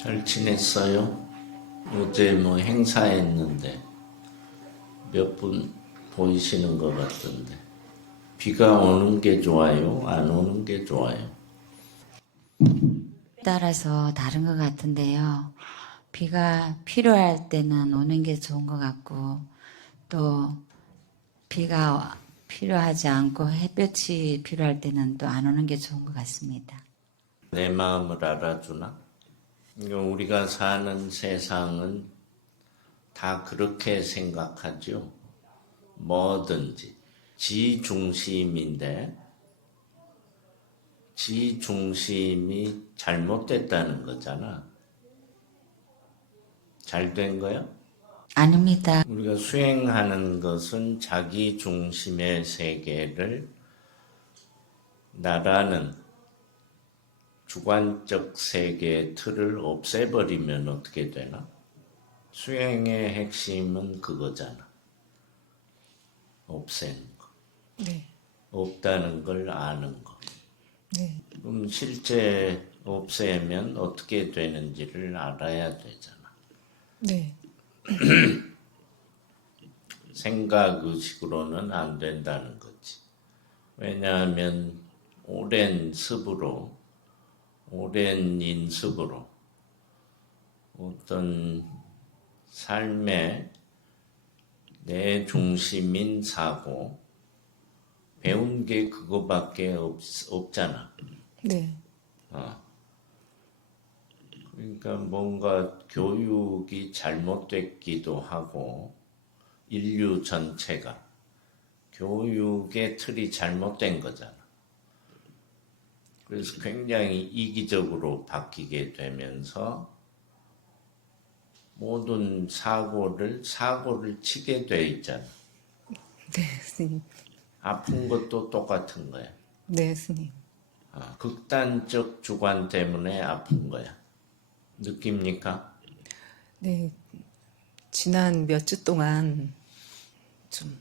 잘 지냈어요? 어제 뭐 행사했는데 몇 분 보이시는 것 같던데 비가 오는 게 좋아요? 안 오는 게 좋아요? 따라서 다른 것 같은데요. 비가 필요할 때는 오는 게 좋은 것 같고, 또 비가 필요하지 않고 햇볕이 필요할 때는 또 안 오는 게 좋은 것 같습니다. 내 마음을 알아주나? 우리가 사는 세상은 다 그렇게 생각하죠. 뭐든지 지 중심인데 지 중심이 잘못됐다는 거잖아. 잘 된 거야? 아닙니다. 우리가 수행하는 것은 자기 중심의 세계를 나라는 주관적 세계의 틀을 없애버리면 어떻게 되나? 수행의 핵심은 그거잖아. 없애는 거. 네, 없다는 걸 아는 거. 네, 그럼 실제 없애면 어떻게 되는지를 알아야 되잖아. 네, 생각 의식으로는 안 된다는 거지. 왜냐하면 오랜 습으로, 오랜 인습으로 어떤 삶의 내 중심인 사고, 배운 게 그거밖에 없잖아. 네, 그러니까 뭔가 교육이 잘못됐기도 하고, 인류 전체가 교육의 틀이 잘못된 거잖아. 그래서 굉장히 이기적으로 바뀌게 되면서 모든 사고를 치게 돼 있잖아. 네, 스님. 아픈 것도 똑같은 거야. 네, 스님. 극단적 주관 때문에 아픈 거야. 느낍니까? 네, 지난 몇 주 동안 좀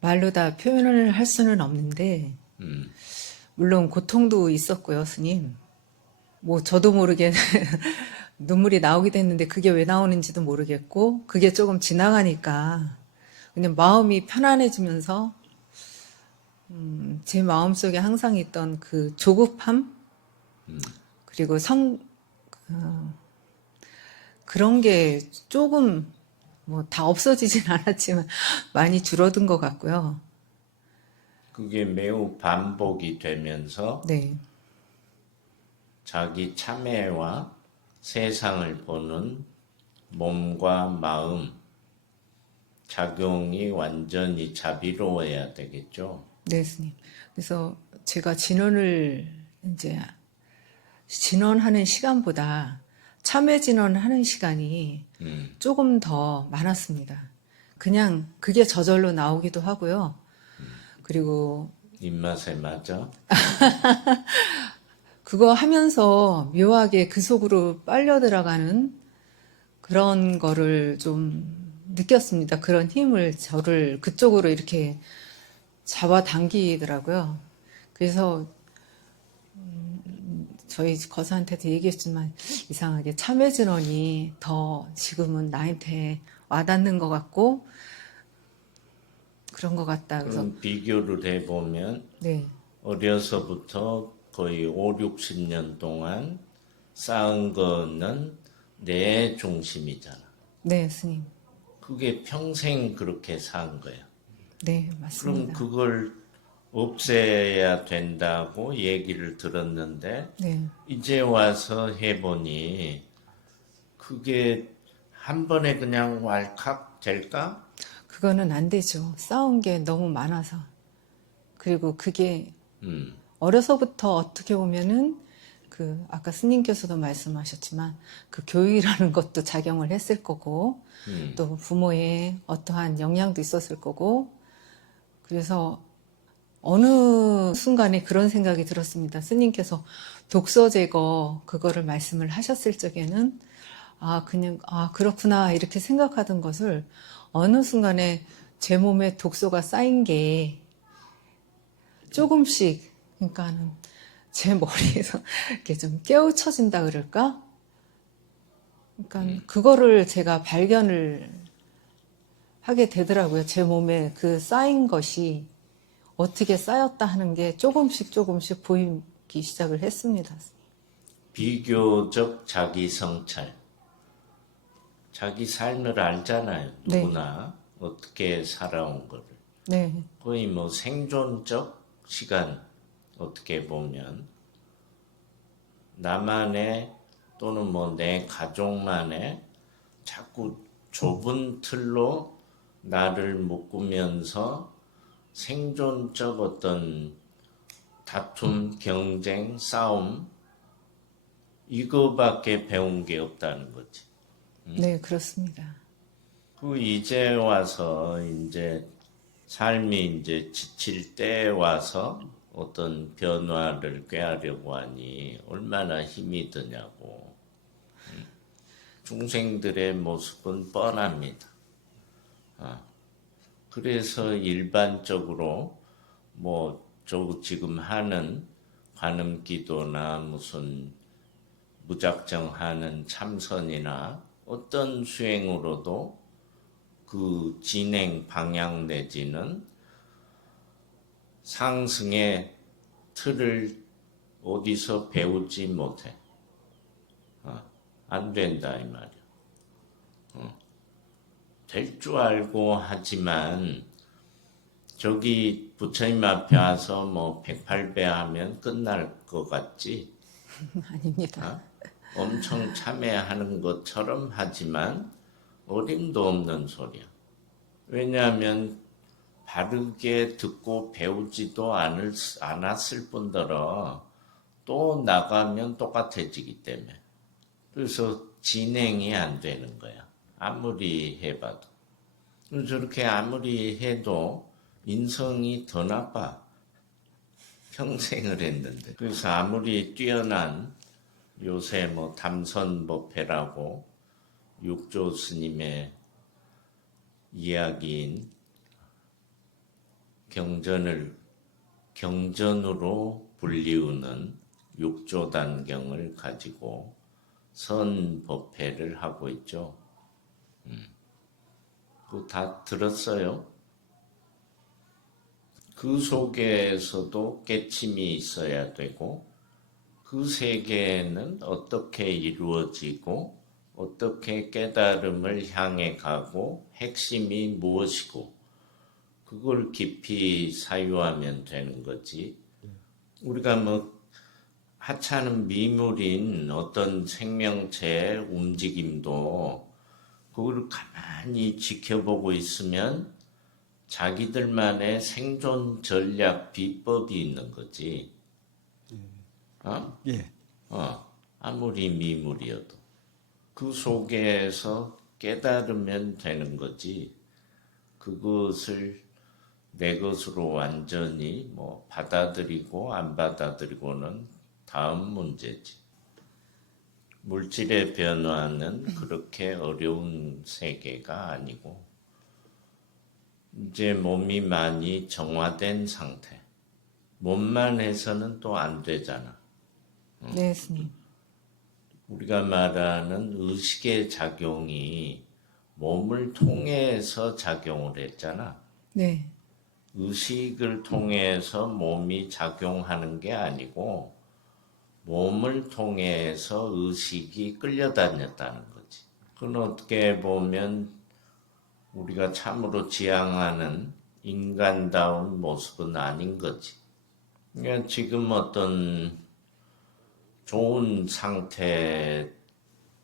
말로 다 표현을 할 수는 없는데, 물론 고통도 있었고요, 스님. 뭐 저도 모르게 눈물이 나오기도 했는데 그게 왜 나오는지도 모르겠고, 그게 조금 지나가니까 그냥 마음이 편안해지면서 제 마음속에 항상 있던 그 조급함, 그리고 그런 게 조금 뭐 다 없어지진 않았지만 많이 줄어든 것 같고요. 그게 매우 반복이 되면서 네, 자기 참회와 세상을 보는 몸과 마음, 작용이 완전히 자비로워야 되겠죠. 네, 스님. 그래서 제가 이제 진원하는 시간보다 참회 진원하는 시간이 조금 더 많았습니다. 그냥 그게 저절로 나오기도 하고요. 그리고 입맛에 맞아? 그거 하면서 묘하게 그 속으로 빨려 들어가는 그런 거를 좀 느꼈습니다. 그런 힘을 저를 그쪽으로 이렇게 잡아당기더라고요. 그래서 저희 거사한테도 얘기했지만 이상하게 참회진원이 더 지금은 나한테 와닿는 것 같고 그런 것 같다. 그래서 그럼 비교를 해보면 네, 어려서부터 거의 5, 60년 동안 쌓은 거는 내 중심이잖아. 네, 스님. 그게 평생 그렇게 산 거야. 네, 그럼 맞습니다. 그걸 없애야 된다고 얘기를 들었는데 네, 이제 와서 해보니 그게 한 번에 그냥 왈칵 될까? 그거는 안 되죠. 쌓은 게 너무 많아서. 그리고 그게 어려서부터 어떻게 보면은 그 아까 스님께서도 말씀하셨지만 그 교육이라는 것도 작용을 했을 거고 또 부모의 어떠한 영향도 있었을 거고 그래서 어느 순간에 그런 생각이 들었습니다. 스님께서 독서 제거 그거를 말씀을 하셨을 적에는 그렇구나 이렇게 생각하던 것을 어느 순간에 제 몸에 독소가 쌓인 게 조금씩 그러니까는 제 머리에서 이렇게 좀 깨우쳐진다 그럴까? 그러니까 그거를 제가 발견을 하게 되더라고요. 제 몸에 그 쌓인 것이 어떻게 쌓였다 하는 게 조금씩 보이기 시작을 했습니다. 비교적 자기 성찰. 자기 삶을 알잖아요. 네. 누구나 어떻게 살아온 거를. 네, 거의 뭐 생존적 시간 어떻게 보면 나만의 또는 뭐 내 가족만의 자꾸 좁은 틀로 나를 묶으면서 생존적 어떤 다툼, 경쟁, 싸움 이거밖에 배운 게 없다는 거지. 네, 그렇습니다. 그 이제 와서 이제 삶이 이제 지칠 때 와서 어떤 변화를 꾀하려고 하니 얼마나 힘이 드냐고. 중생들의 모습은 뻔합니다. 그래서 일반적으로 뭐 저 지금 하는 관음 기도나 무슨 무작정 하는 참선이나 어떤 수행으로도 그 진행 방향 내지는 상승의 틀을 어디서 배우지 못해. 안 된다 이 말이야. 될 줄 알고 하지만 저기 부처님 앞에 와서 뭐 108배 하면 끝날 것 같지? 아닙니다. 엄청 참회하는 것처럼 하지만 어림도 없는 소리야. 왜냐하면 바르게 듣고 배우지도 않았을 뿐더러 또 나가면 똑같아지기 때문에. 그래서 진행이 안 되는 거야. 아무리 해봐도. 저렇게 아무리 해도 인성이 더 나빠. 평생을 했는데. 그래서 아무리 뛰어난 요새 뭐 담선법회라고 육조 스님의 이야기인 경전으로 불리우는 육조단경을 가지고 선법회를 하고 있죠. 그거 다 들었어요? 그 속에서도 깨침이 있어야 되고 그 세계는 어떻게 이루어지고 어떻게 깨달음을 향해 가고 핵심이 무엇이고 그걸 깊이 사유하면 되는 거지. 우리가 뭐 하찮은 미물인 어떤 생명체의 움직임도 그걸 가만히 지켜보고 있으면 자기들만의 생존 전략 비법이 있는 거지. 예. 아무리 미물이어도 그 속에서 깨달으면 되는 거지. 그것을 내 것으로 완전히 뭐 받아들이고 안 받아들이고는 다음 문제지. 물질의 변화는 그렇게 어려운 세계가 아니고 이제 몸이 많이 정화된 상태. 몸만 해서는 또 안 되잖아. 네, 스님. 우리가 말하는 의식의 작용이 몸을 통해서 작용을 했잖아. 네, 의식을 통해서 몸이 작용하는 게 아니고 몸을 통해서 의식이 끌려다녔다는 거지. 그건 어떻게 보면 우리가 참으로 지향하는 인간다운 모습은 아닌 거지. 그러니까 지금 어떤 좋은 상태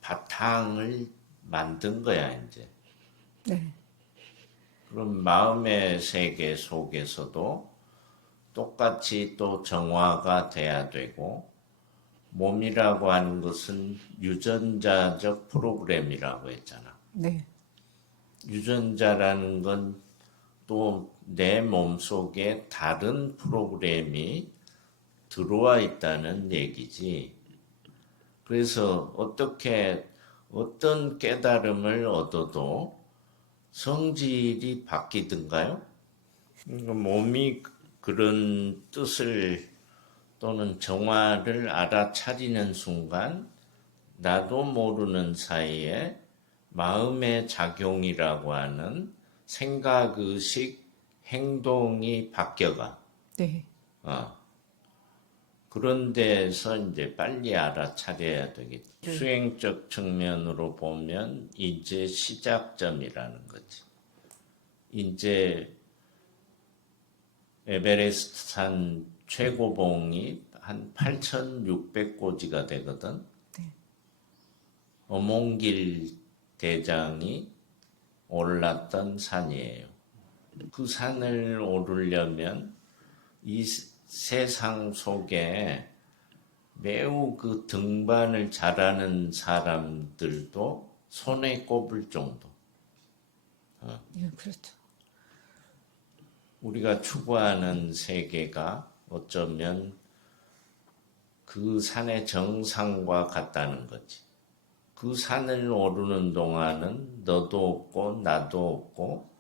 바탕을 만든 거야, 이제. 네, 그럼 마음의 세계 속에서도 똑같이 또 정화가 돼야 되고, 몸이라고 하는 것은 유전자적 프로그램이라고 했잖아. 네, 유전자라는 건 또 내 몸속에 다른 프로그램이 들어와 있다는 얘기지. 그래서 어떤 깨달음을 얻어도 성질이 바뀌든가요? 그러니까 몸이 그런 뜻을 또는 정화를 알아차리는 순간 나도 모르는 사이에 마음의 작용이라고 하는 생각, 의식, 행동이 바뀌어가. 네. 그런 데서 이제 빨리 알아차려야 되겠죠. 네. 수행적 측면으로 보면 이제 시작점이라는 거지. 이제 에베레스트 산 최고봉이 한 8,600고지가 되거든. 네. 어몽길 대장이 올랐던 산이에요. 그 산을 오르려면 이 세상 속에 매우 그 등반을 잘하는 사람들도 손에 꼽을 정도. 예, 그렇죠. 우리가 추구하는 세계가 어쩌면 그 산의 정상과 같다는 거지. 그 산을 오르는 동안은 너도 없고 나도 없고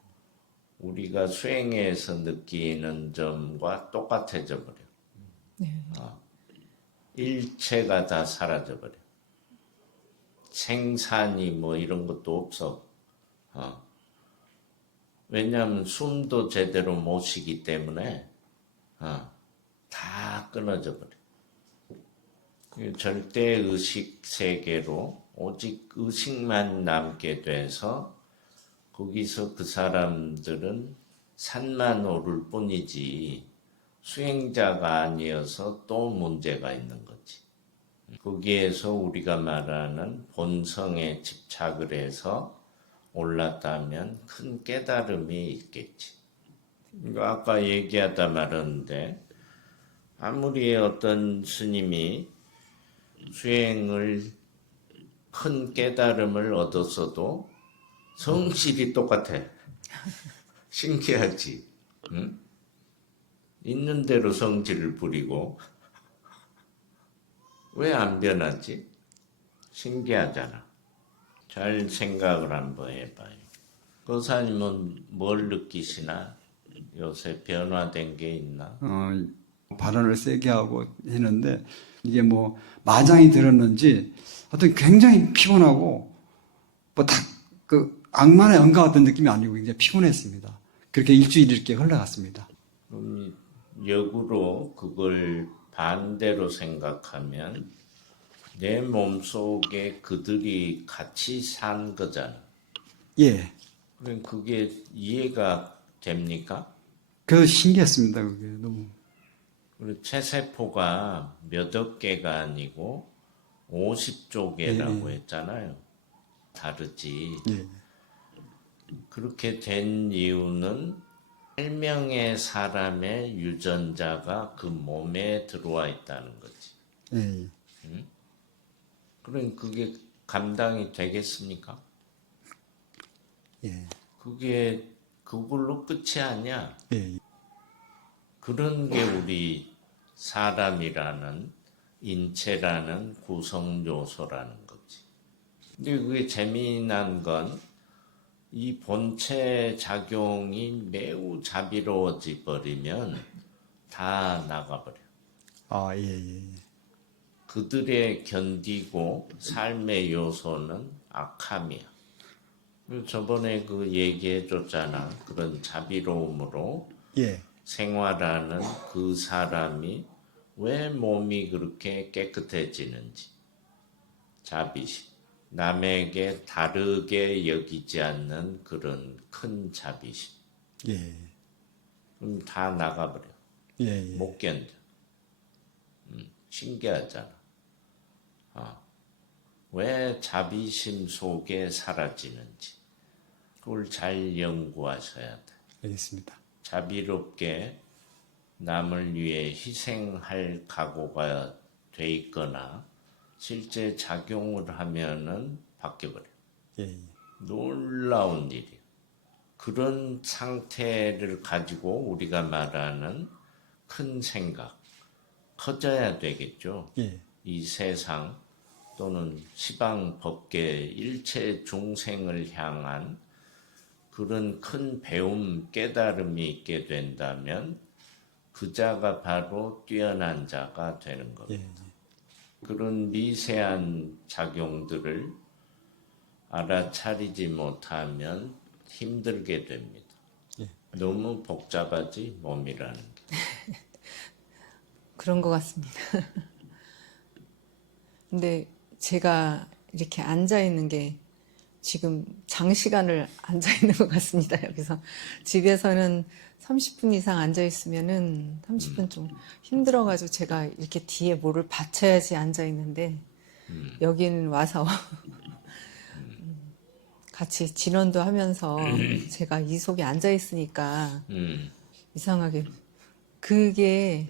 우리가 수행에서 느끼는 점과 똑같아져 버려. 네. 일체가 다 사라져 버려. 생산이 뭐 이런 것도 없어. 왜냐하면 숨도 제대로 못 쉬기 때문에 다 끊어져 버려. 절대 의식 세계로 오직 의식만 남게 돼서 거기서 그 사람들은 산만 오를 뿐이지 수행자가 아니어서 또 문제가 있는 거지. 거기에서 우리가 말하는 본성에 집착을 해서 올랐다면 큰 깨달음이 있겠지. 이거 아까 얘기하다 말았는데 아무리 어떤 스님이 수행을 큰 깨달음을 얻었어도 성질이 똑같아. 신기하지? 응? 있는 대로 성질을 부리고 왜 안 변하지? 신기하잖아. 잘 생각을 한번 해봐요. 거사님은 뭘 느끼시나? 요새 변화된 게 있나? 발언을 세게 하고 했는데 이게 뭐 마장이 들었는지 어떤 굉장히 피곤하고 뭐 다 그 악만의 영가 같은 느낌이 아니고 굉장히 피곤했습니다. 그렇게 일주일 이렇게 흘러갔습니다. 역으로 그걸 반대로 생각하면 내 몸속에 그들이 같이 산 거잖아. 예. 그럼 그게 이해가 됩니까? 그래서 신기했습니다. 그게 너무. 그리고 체세포가 몇억 개가 아니고 50조 개라고 했잖아요. 다르지. 예. 그렇게 된 이유는 8명의 사람의 유전자가 그 몸에 들어와 있다는 거지. 예. 그럼 그게 감당이 되겠습니까? 예. 그게 그걸로 끝이 아니야. 예. 그런 게 우리 사람이라는 인체라는 구성 요소라는 거지. 근데 그게 재미난 건 이 본체 작용이 매우 자비로워져 버리면 다 나가버려. 아, 예, 예. 그들의 견디고 삶의 요소는 악함이야. 그리고 저번에 그 얘기해 줬잖아. 그런 자비로움으로 예. 생활하는 그 사람이 왜 몸이 그렇게 깨끗해지는지. 자비심. 남에게 다르게 여기지 않는 그런 큰 자비심. 예. 그럼 다 나가버려. 예. 예. 못 견뎌. 신기하잖아. 왜 자비심 속에 사라지는지. 그걸 잘 연구하셔야 돼. 알겠습니다. 자비롭게 남을 위해 희생할 각오가 돼 있거나 실제 작용을 하면은 바뀌어버려. 예. 예. 놀라운 일이야. 그런 상태를 가지고 우리가 말하는 큰 생각, 커져야 되겠죠. 예. 이 세상 또는 시방 법계 일체 중생을 향한 그런 큰 배움, 깨달음이 있게 된다면 그 자가 바로 뛰어난 자가 되는 겁니다. 예. 그런 미세한 작용들을 알아차리지 못하면 힘들게 됩니다. 예. 너무 복잡하지 몸이라는 게. 그런 것 같습니다. 근데 제가 이렇게 앉아 있는 게 지금 장시간을 앉아 있는 것 같습니다. 여기서 집에서는 30분 이상 앉아 있으면은 30분 좀 힘들어가지고 제가 이렇게 뒤에 뭐를 받쳐야지 앉아 있는데 여기는 와서 같이 진원도 하면서 제가 이 속에 앉아 있으니까 이상하게 그게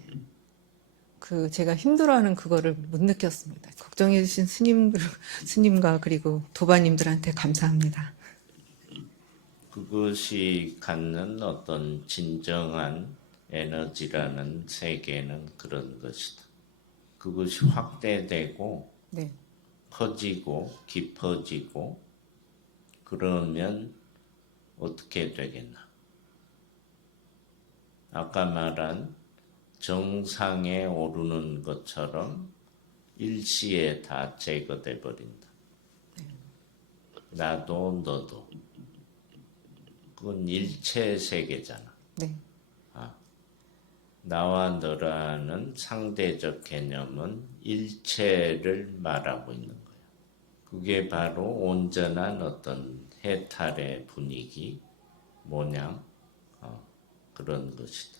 그 제가 힘들어하는 그거를 못 느꼈습니다. 걱정해 주신 스님과 그리고 도바님들한테 감사합니다. 그것이 갖는 어떤 진정한 에너지라는 세계는 그런 것이다. 그것이 확대되고 네, 커지고 깊어지고 그러면 어떻게 되겠나? 아까 말한 정상에 오르는 것처럼 일시에 다 제거돼 버린다. 나도 너도. 그건 일체 세계잖아. 네, 나와 너라는 상대적 개념은 일체를 말하고 있는 거야. 그게 바로 온전한 어떤 해탈의 분위기, 모양, 그런 것이다.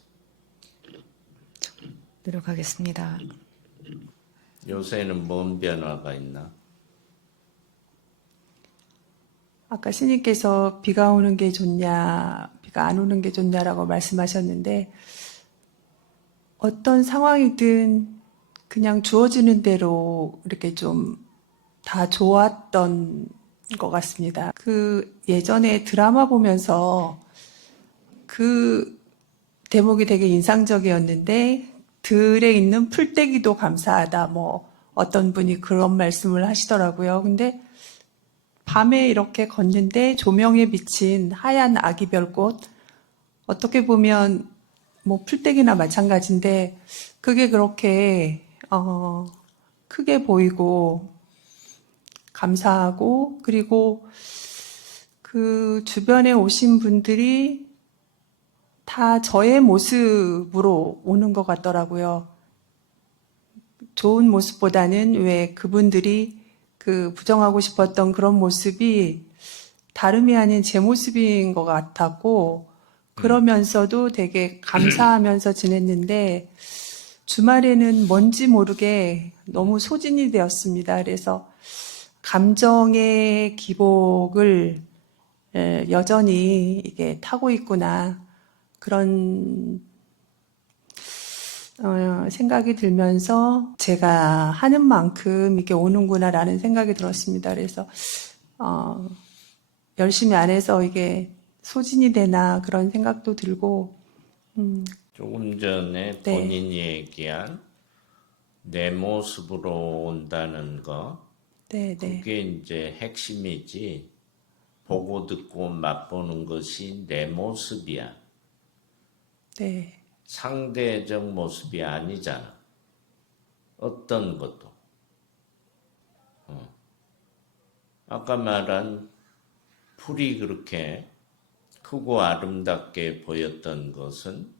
노력하겠습니다. 요새는 뭔 변화가 있나? 아까 스님께서 비가 오는 게 좋냐, 비가 안 오는 게 좋냐라고 말씀하셨는데, 어떤 상황이든 그냥 주어지는 대로 이렇게 좀 다 좋았던 것 같습니다. 그 예전에 드라마 보면서 그 대목이 되게 인상적이었는데, 들에 있는 풀떼기도 감사하다, 뭐, 어떤 분이 그런 말씀을 하시더라고요. 근데 밤에 이렇게 걷는데 조명에 비친 하얀 아기별꽃, 어떻게 보면 뭐 풀떼기나 마찬가지인데 그게 그렇게 크게 보이고 감사하고, 그리고 그 주변에 오신 분들이 다 저의 모습으로 오는 것 같더라고요. 좋은 모습보다는 왜 그분들이 그 부정하고 싶었던 그런 모습이 다름이 아닌 제 모습인 것 같았고, 그러면서도 되게 감사하면서 지냈는데, 주말에는 뭔지 모르게 너무 소진이 되었습니다. 그래서 감정의 기복을 여전히 이게 타고 있구나, 그런 생각이 들면서 제가 하는 만큼 이게 오는구나라는 생각이 들었습니다. 그래서 열심히 안 해서 이게 소진이 되나 그런 생각도 들고, 조금 전에 네. 본인이 얘기한 내 모습으로 온다는 거, 네, 네, 그게 이제 핵심이지. 보고 듣고 맛보는 것이 내 모습이야. 네, 상대적 모습이 아니잖아. 어떤 것도. 아까 말한 풀이 그렇게 크고 아름답게 보였던 것은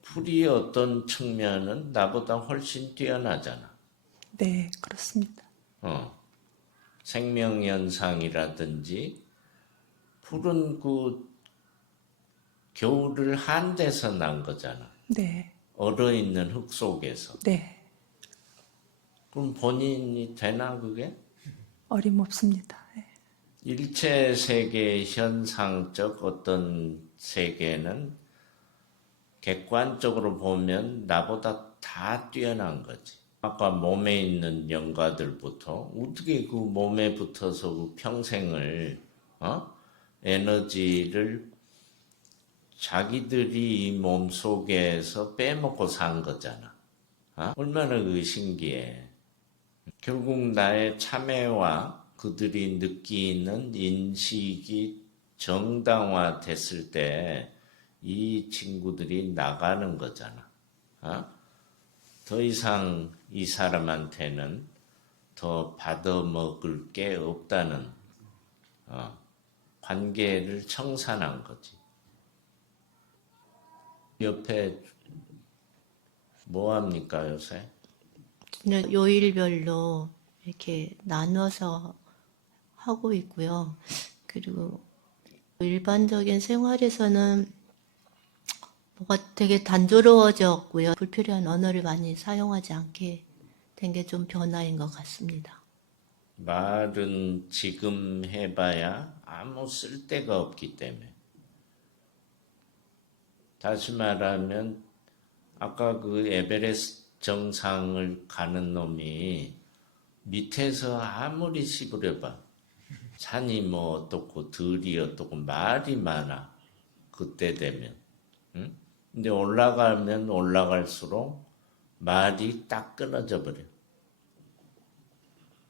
풀이 어떤 측면은 나보다 훨씬 뛰어나잖아. 네, 그렇습니다. 생명현상이라든지 풀은 그 겨울을 한 데서 난 거잖아. 네, 얼어있는 흙 속에서. 네, 그럼 본인이 되나 그게? 어림없습니다. 네, 일체 세계의 현상적 어떤 세계는 객관적으로 보면 나보다 다 뛰어난 거지. 아까 몸에 있는 영가들부터 어떻게 그 몸에 붙어서 그 평생을 에너지를 자기들이 이 몸 속에서 빼먹고 산 거잖아. 얼마나 그 신기해. 결국 나의 참회와 그들이 느끼는 인식이 정당화됐을 때 이 친구들이 나가는 거잖아. 더 이상 이 사람한테는 더 받아먹을 게 없다는 관계를 청산한 거지. 옆에 뭐 합니까 요새? 그냥 요일별로 이렇게 나눠서 하고 있고요. 그리고 일반적인 생활에서는 뭐가 되게 단조로워졌고요. 불필요한 언어를 많이 사용하지 않게 된 게 좀 변화인 것 같습니다. 말은 지금 해봐야 아무 쓸데가 없기 때문에. 다시 말하면 아까 그 에베레스트 정상을 가는 놈이 밑에서 아무리 씹으려봐 산이 뭐 어떻고 들이 어떻고 말이 많아. 그때 되면. 응? 근데 올라가면 올라갈수록 말이 딱 끊어져 버려.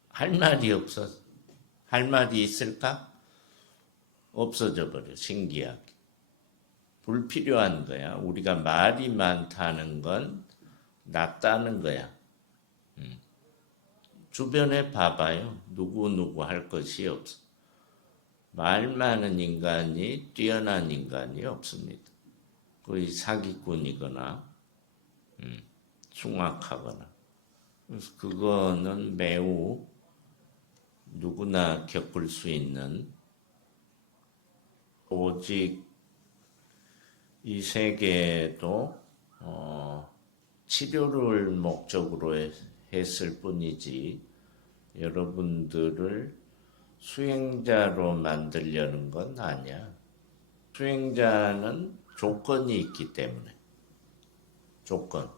할 말이 없어. 할 말이 있을까? 없어져 버려. 신기하게. 불필요한 거야. 우리가 말이 많다는 건 낫다는 거야. 주변에 봐봐요. 누구 할 것이 없어. 말 많은 인간이 뛰어난 인간이 없습니다. 거의 사기꾼이거나 흉악하거나. 그래서 그거는 매우 누구나 겪을 수 있는, 오직 이 세계에도 치료를 목적으로 했을 뿐이지 여러분들을 수행자로 만들려는 건 아니야. 수행자는 조건이 있기 때문에. 조건.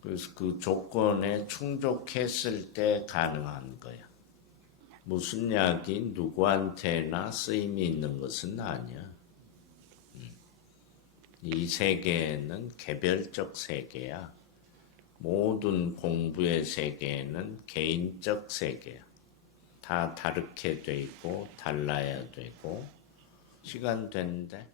그래서 그 조건에 충족했을 때 가능한 거야. 무슨 약이 누구한테나 쓰임이 있는 것은 아니야. 이 세계는 개별적 세계야. 모든 공부의 세계는 개인적 세계야. 다 다르게 되고 달라야 되고. 시간 됐는데.